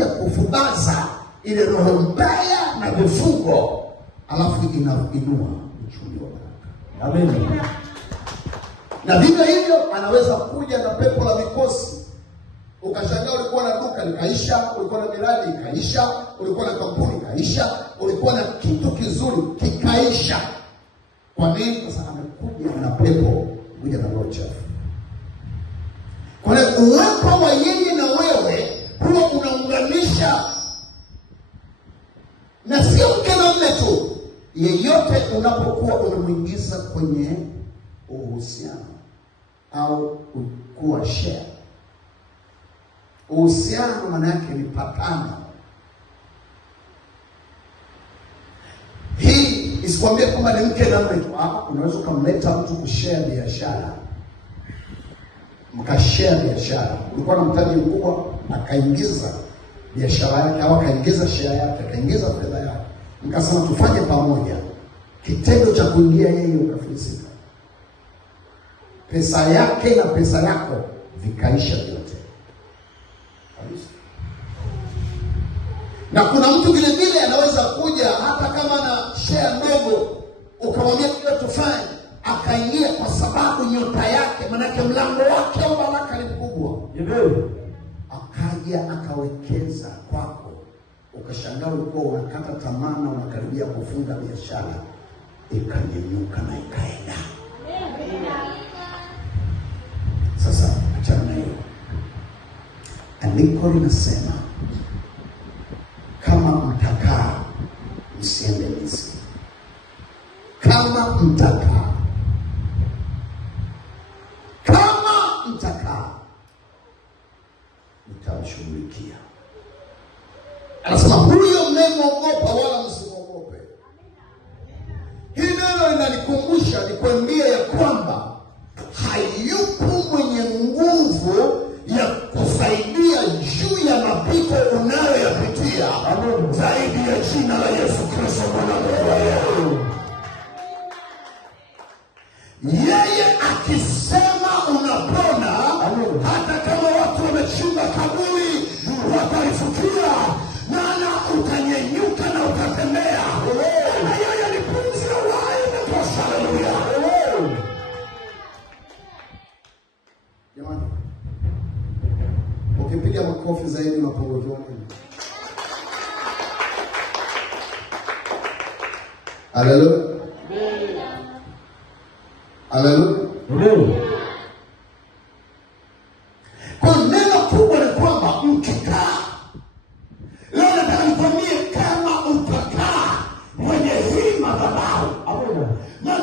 inakuja kufubaza ile roho mbaya na vifungo, alafu inainua uchumi wa baraka. Amen. Na vivyo hivyo anaweza kuja na pepo la mikosi. Ukashangaa ulikuwa na duka likaisha, ulikuwa na miradi ikaisha, ulikuwa na kampuni ikaisha, ulikuwa na kitu kizuri kikaisha. Kwa nini? Kwa sababu amekuja na pepo, kuja na roho chafu. Kwa hiyo uwepo wa yeye na wewe huwa unaunganisha, na sio mke na mume tu. Yeyote unapokuwa unamuingiza kwenye uhusiano au kuwa share. Uhusiano maana yake ni patana. Hii isikwambie kwamba ni mke na mume tu. Unaweza kumleta mtu kushare biashara, mkashare biashara. Ulikuwa na mtaji mkubwa, akaingiza biashara yake au akaingiza share yake, akaingiza fedha yake, mkasema tufanye pamoja. Kitendo cha kuingia yeye ukafilisika, pesa yake na pesa yako vikaisha vyote. Na kuna mtu vile vile anaweza kuja hata kama na share ndogo, ukamwambia kile tufanye, akaingia kwa sababu nyota yake, manake mlango wake wa baraka ni mkubwa. Akaja akawekeza kwako, ukashangaa ulikuwa unakata tamaa na unakaribia kufunga biashara, ikanyanyuka na ikaenda. Sasa achana hiyo. Andiko linasema kama mtakaa msiende Misri. Kama mtakaa mtawashughulikia. Anasema huyo mnayemuogopa wala msimwogope. Hii neno linanikumbusha nikwambie ya kwamba hayupo mwenye nguvu ya kusaidia juu ya mapito unayoyapitia zaidi ya jina la Yesu Kristo Bwana wewe. Yeye akisema unapona, hata kama watu wamechimba kaburi watalifukia, na utanyenyuka na utatembea. Na yeye ni pumzi ya uhai na tosha. Haleluya. Jamani, ukipiga makofi zaidi unapongozwa. Haleluya. Haleluya. Kwa neno kubwa ni kwamba mkikaa, leo nataka nikwambie kama utakaa mwenye hii madhabahu, na